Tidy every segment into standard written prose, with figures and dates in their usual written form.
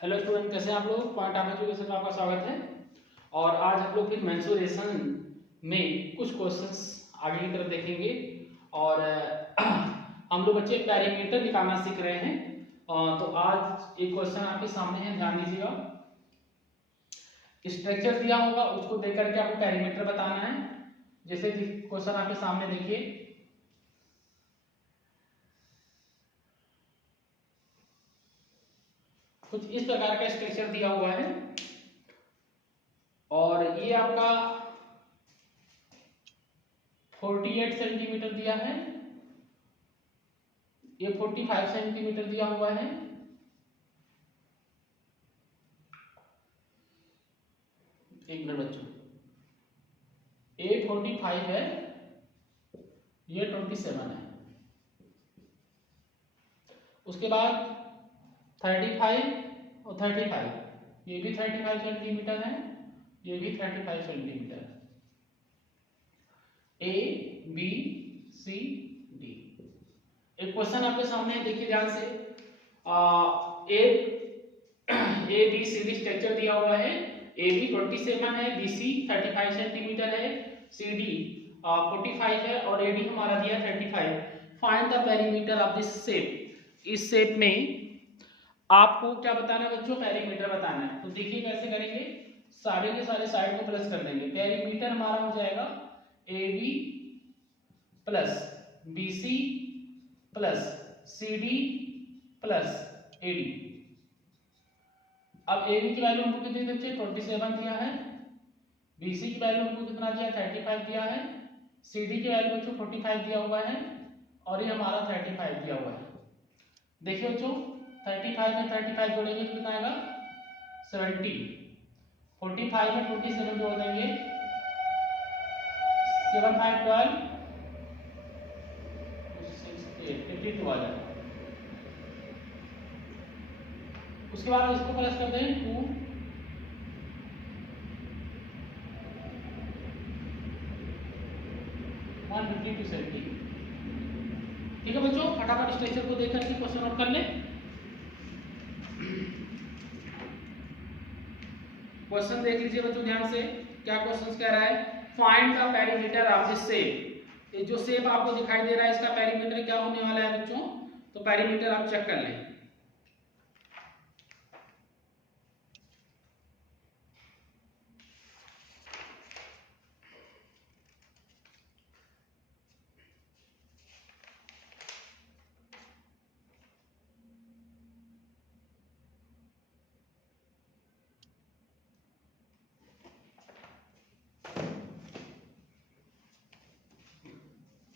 Hello student, कैसे हैं आप लोग। पॉइंट ऑफ एजुकेशन में आपका स्वागत है। और आज हम लोग फिर मेंसुरेशन में कुछ क्वेश्चंस आगे की तरफ देखेंगे। और हम लोग बच्चे पैरामीटर निकालना सीख रहे हैं। तो आज एक क्वेश्चन आपके सामने है, ध्यान दीजिएगा। स्ट्रक्चर दिया होगा, उसको देख करके आपको पैरामीटर बताना है। जैसे क्वेश्चन आपके सामने देखिए, कुछ इस प्रकार का स्ट्रक्चर दिया हुआ है और ये आपका 48 सेंटीमीटर दिया है, ये 45 सेंटीमीटर दिया हुआ है। एक मिनट बच्चों, ये 45 है, ये 27 है। उसके बाद 35 और 35, ये भी 35 सेंटीमीटर है, ये भी 35 सेंटीमीटर है। A B C D. एक क्वेश्चन आपके सामने है, देखिए ध्यान से। A B C D structure दिया हुआ है। ए बी 27 है, बी सी 35 सेंटीमीटर है, सी डी 45 है और ए डी हमारा दिया 35। Find the perimeter of this shape. इस शेप में आपको क्या बताना है बच्चों, पेरीमीटर बताना है। तो देखिए कैसे करेंगे, सारे के सारे साइड को प्लस कर देंगे। पेरीमीटर हमारा हो जाएगा A B plus B C plus C D plus A D. अब ए बी की वैल्यू हमको कितनी बच्चे 27 दिया है, बी सी की वैल्यू हमको कितना दिया 35 दिया है, सी डी की वैल्यू बच्चों 45 दिया हुआ है और ये हमारा 35 दिया हुआ है। देखिए बच्चों, 35 में 35 जोड़ेंगे तो कितना आएगा 70। 45 में 27 जोड़ देंगे, 7 5 12 6 8 52 आ जाएगा। उसके बाद इसको प्लस कर दें 2 152 सेंटी। ठीक है बच्चों, फटाफट स्ट्रक्चर को देख करके क्वेश्चन नोट कर ले। क्वेश्चन देख लीजिए बच्चों ध्यान से, क्या क्वेश्चन कह रहा है, find the perimeter of this shape. ये जो शेप आपको दिखाई दे रहा है, इसका पेरीमीटर क्या होने वाला है बच्चों। तो पेरीमीटर आप चेक कर लें।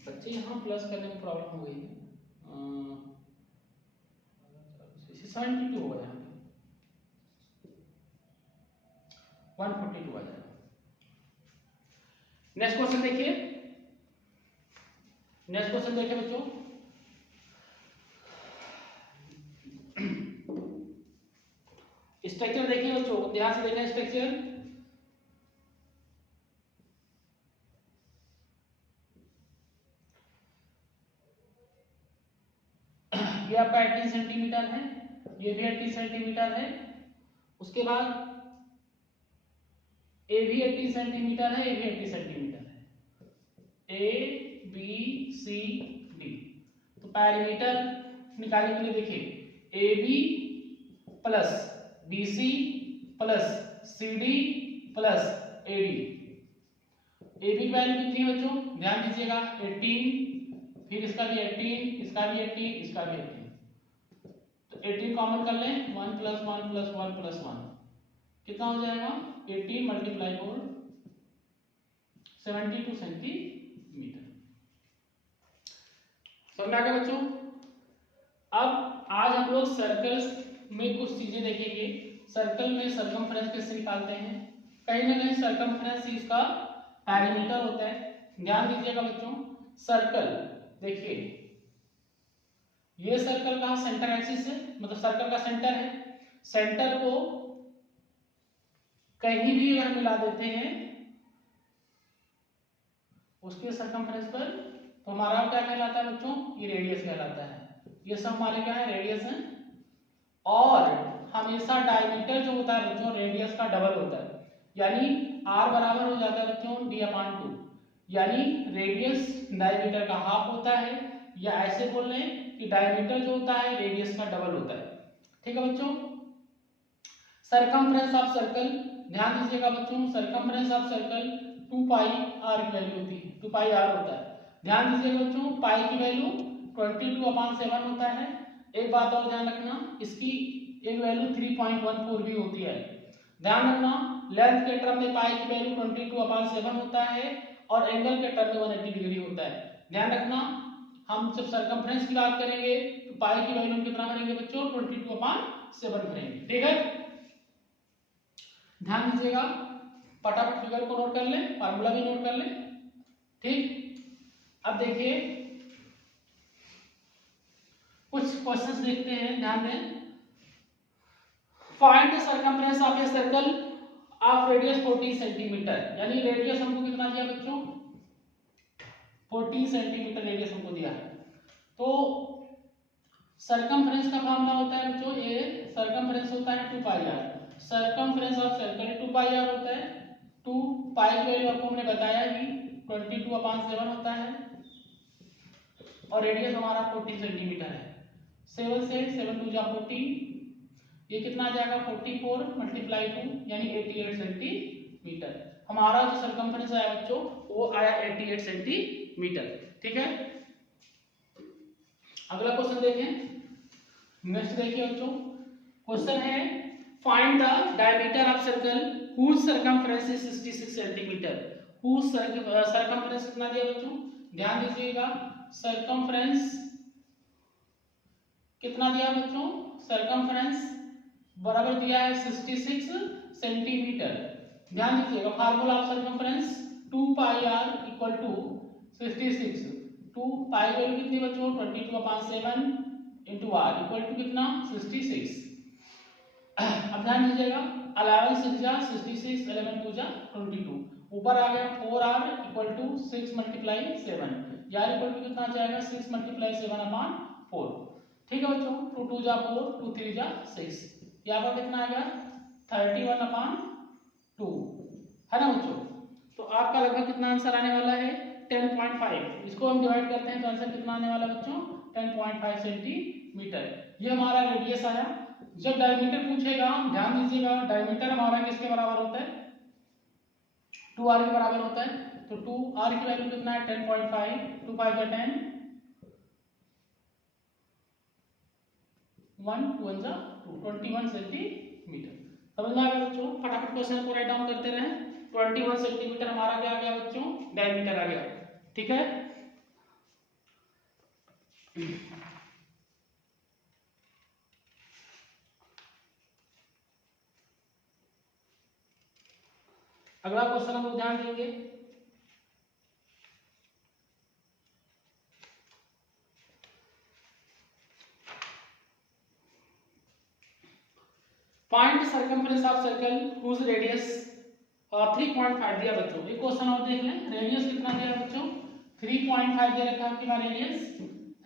बच्चे यहाँ प्लस करने में प्रॉब्लम हो गई है, 72 होगा, यहाँ पे 142 आ जाएगा। नेक्स्ट क्वेश्चन देखिए, नेक्स्ट क्वेश्चन देखिए बच्चों। स्ट्रक्चर देखिए बच्चों, ध्यान से देखना स्ट्रक्चर। ये आपका 18 सेंटीमीटर है, ये भी 18 सेंटीमीटर है। उसके बाद ए भी 18 सेंटीमीटर है, ए भी 18 सेंटीमीटर है। A B C D. तो पैरामीटर निकालने के लिए देखिए, A B plus B C plus C D plus A D. A B की वैल्यू कितनी है बच्चों, ध्यान दीजिएगा 18, फिर इसका भी 18, इसका भी 18, इसका भी 18। तो 18 कॉमन कर लें, 1 प्लस 1 प्लस 1 प्लस 1 कितना हो जाएगा 18 मल्टीप्लाई 4 72 सेंटीमीटर। समझ में आ गया बच्चों। अब आज हम लोग सर्कल्स में कुछ चीजें देखेंगे। सर्कल में सरकमफ्रेंस कैसे निकालते हैं, कहीं ना कहीं सरकमफ्रेंस ही इसका पैरामीटर होता है। ध्यान दीजिएगा बच्चों, सर्कल देखिए, ये सर्कल का सेंटर एक्सिस है, मतलब सर्कल का सेंटर है। सेंटर को कहीं भी अगर मिला देते हैं उसके सरकमफ्रेंस पर, तो हमारा क्या कहलाता है बच्चों, ये रेडियस कहलाता है। ये सब हमारे क्या है, रेडियस है। और हमेशा डायमीटर जो होता है बच्चों रेडियस का डबल होता है, यानी r बराबर हो जाता है बच्चों d/2, यानी रेडियस डायमीटर का हाफ होता है, या ऐसे बोल रहे हैं कि डायमीटर जो होता है रेडियस का डबल होता है। ठीक है बच्चों। सरकमफ्रेंस ऑफ सर्कल, ध्यान दीजिएगा बच्चों, circumference of circle 2 pi r की वैल्यू होती है, 2 पाई r होता है। ध्यान दीजिएगा बच्चों, पाई की वैल्यू 22/7 होता है। एक बात और ध्यान रखना, इसकी एक वैल्यू 3.14 भी होती है। ध्यान रखना, लेंथ के टर्म में पाई की वैल्यू 22/7 होता है और एंगल के टर्म में 180 डिग्री होता है। ध्यान रखना, हम जब सरकमफ्रेंस की बात करेंगे तो पाई की वैल्यू कितना करेंगे बच्चों, 22/7 करेंगे। ठीक है, ध्यान दीजिएगा, फटाफट फिगर को नोट कर ले, फार्मूला भी नोट कर ले। ठीक, अब देखिए कुछ क्वेश्चंस देखते हैं, ध्यान दें। Find the circumference of a circle of radius 40 centimetre, यानी रेडियस हमको कितना दिया बच्चों, 40 सेंटीमीटर रेडियस हमको दिया है। तो सरकमफ्रेंस का फार्मूला होता है बच्चों, ए सरकमफ्रेंस होता है 2 pi r, circumference of circle 2 pi r होता है। 2 पाई की वैल्यू आपको हमने बताया कि 22/7 होता है और रेडियस हमारा 40 सेंटीमीटर है। 7 से 7 2 जा 14, ये कितना आ जाएगा 44 मल्टीप्लाई 2 यानी 88 सेंटीमीटर। हमारा जो सरकमफ्रेंस आया बच्चों वो आया 88 सेंटीमीटर। ठीक है, अगला क्वेश्चन देखें। नेक्स्ट देखिए बच्चों, क्वेश्चन है find the diameter of circle whose circumference is 66 centimetre. Whose circumference कितना दिया बच्चों, ध्यान दीजिएगा, सरकमफ्रेंस कितना दिया बच्चों, सरकमफ्रेंस बराबर दिया है 66 सेंटीमीटर। ध्यान दीजिएगा, formula of circumference 2 pi r equal to 66, 2 pi value कितनी बच्चों 22/7 इंटू r इक्वल टू कितना 66। अब ध्यान दीजिएगा, 11 6 जा 66, 11 2 जा 22, ऊपर आ गया 4r इक्वल टू 6 मल्टीप्लाई 7, यार इक्वल टू कितना आ जाएगा 6 मल्टीप्लाई 7/4। ठीक है बच्चों, 2 2 जा 4, 2 3 जा 6, यहाँ पर कितना आ गया 31/2 है ना बच्चों। तो आपका लगभग कितना आंसर आने वाला है 10.5, इसको हम डिवाइड करते हैं तो आंसर कितना आने वाला बच्चों 10.5 सेंटीमीटर। ये हमारा रेडियस आया। जब डायमीटर पूछेगा ध्यान दीजिएगा, डायमीटर हमारा किसके बराबर होता है 2r के बराबर होता है। तो 2r की वैल्यू कितना है 10.5, 2 5 जा 10, 1 2 जा 2, 21 सेंटीमीटर। समझ में आ गया बच्चों, फटाफट क्वेश्चन को राइट डाउन करते रहे। 21 सेंटीमीटर हमारा क्या आ गया बच्चों, डायमीटर आ गया। ठीक है, अगला क्वेश्चन हम लोग ध्यान देंगे। Find circumference of circle whose radius 3.5 दिया बच्चों। एक क्वेश्चन और देख लें, रेडियस कितना दिया बच्चों 3.5 दे रखा है आपके पास रेडियस,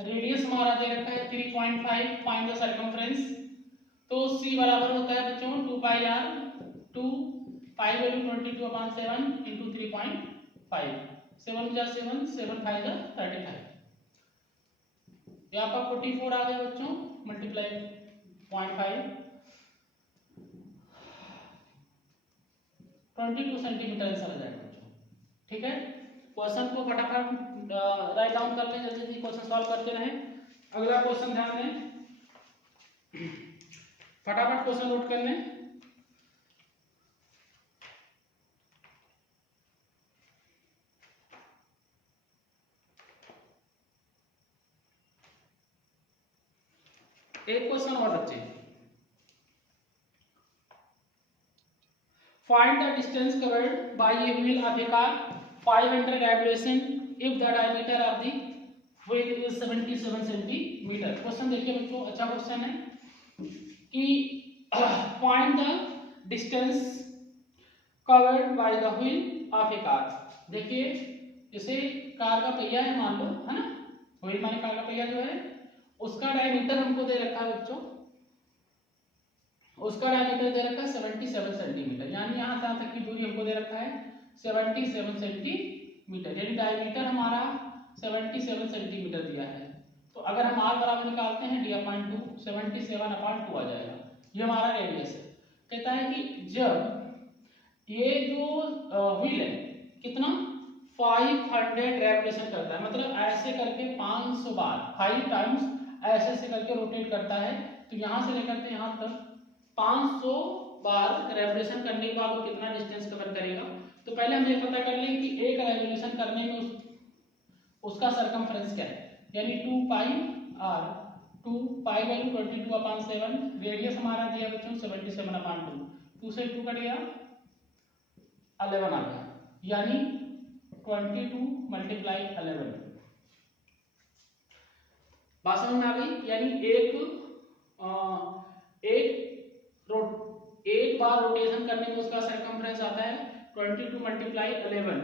रेडियस हमारा दे रखा है 3.5, फाइंड द सरकमफ्रेंस। तो c बराबर होता है बच्चों 2 pi r, 2 pi value 22/7 into 3.5, 7 जा 7, 7 5 जा 35, यहाँ पर 44 आ गया बच्चों मल्टीप्लाई 0.5, 22 सेंटीमीटर आंसर आ जाएगा बच्चों। ठीक है, क्वेश्चन को फटाफट राइट डाउन कर लें, जल्दी जल्दी क्वेश्चन सॉल्व करते रहें। अगला क्वेश्चन ध्यान दें, फटाफट क्वेश्चन नोट कर लें। एक क्वेश्चन और बच्चे, find the distance covered by a wheel of A car 500 revolution if the diameter of the wheel is 77 centimetre. Question देखिए बच्चों, अच्छा क्वेश्चन है कि find the distance covered by the wheel of A car. देखिए जैसे car का पहिया है मान लो, है ना, व्हील माने कार का पहिया जो है, उसका डायमीटर हमको दे रखा है बच्चों उसका डायमीटर दे रखा है 77 सेंटीमीटर, यानी यहाँ से यहाँ तक की दूरी हमको दे रखा है 77 सेंटीमीटर, यानी डायमीटर हमारा 77 सेंटीमीटर दिया है। तो अगर हम r बराबर निकालते हैं d/2, 77/2 आ जाएगा, ये हमारा रेडियस है। कहता है कि जब ये जो व्हील है कितना 500 रेवोल्यूशन करता है, मतलब ऐसे करके 500 बार 5 टाइम्स ऐसे ऐसे करके रोटेट करता है, तो यहाँ से लेकर के यहाँ तक 500 बार रेवोल्यूशन करने के बाद वो कितना डिस्टेंस कवर करेगा। तो पहले हम ये पता कर लें कि एक रेवोल्यूशन करने में उसका सरकमफ्रेंस क्या है, यानी 2 pi r, 2 pi value 22/7, radius हमारा दिया बच्चों 77/2, 2 से 2 कट गया 11 आ गया, यानी 22 × 11। बात समझ में आ गई, यानी एक बार रोटेशन करने में उसका सरकमफ्रेंस आता है 22 × 11।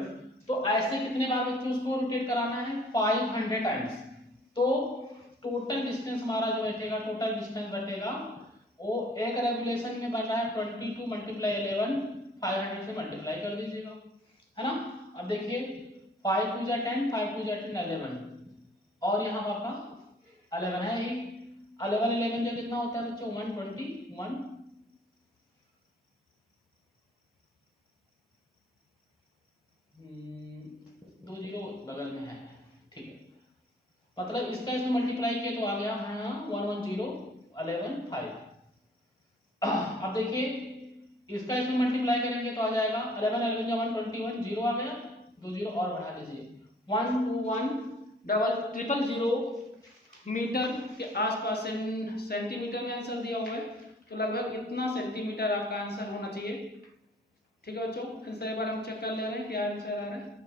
तो ऐसे कितने बार बच्चों उसको रोटेट कराना है 500 टाइम्स। तो टोटल डिस्टेंस हमारा जो बैठेगा, टोटल डिस्टेंस बैठेगा वो एक रेगुलेशन में बन रहा है 22 × 11, 500 से मल्टीप्लाई कर दीजिएगा, है ना। अब देखिए 5 2 जा 10, 5 2 जा 10, 11, और यहाँ आपका 11 है ही, 11 11 जो कितना होता है बच्चों 121, 2 0 बगल में है, ठीक है। मतलब इसका इसमें मल्टीप्लाई किया तो आ गया हाँ 110 11 5। अब देखिए इसका इसमें मल्टीप्लाई करेंगे तो आ जाएगा 11 11 121, 0 आ गया, 2 0 और बढ़ा लीजिए 121 डबल 000 मीटर के आसपास सेंटीमीटर में आंसर दिया हुआ है, तो लगभग इतना सेंटीमीटर आपका आंसर होना चाहिए। ठीक है बच्चों, आंसर एक बार हम चेक कर ले रहे हैं क्या आंसर आ रहा है।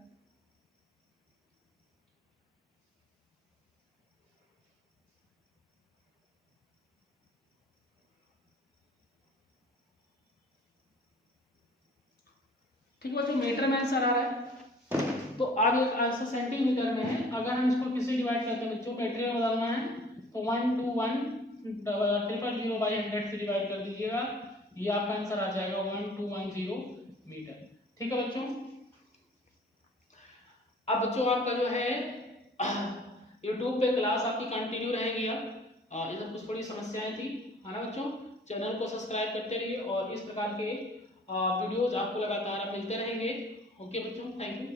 ठीक है बच्चों, मीटर में आंसर आ रहा है, तो आगे आंसर सेंटीमीटर में है। अगर हम इसको किससे डिवाइड करते हैं बच्चों, मीटर में बदलना है तो 121 000/100 से डिवाइड कर दीजिएगा, ये आपका आंसर आ जाएगा 1210 मीटर। ठीक है बच्चों, अब बच्चों आपका जो है यूट्यूब पे क्लास आपकी कंटिन्यू रहेगी। इधर कुछ थोड़ी समस्याएं थी, है ना बच्चों। चैनल को सब्सक्राइब करते रहिए और इस प्रकार के वीडियोज आपको लगातार मिलते रहेंगे। ओके बच्चों, थैंक यू।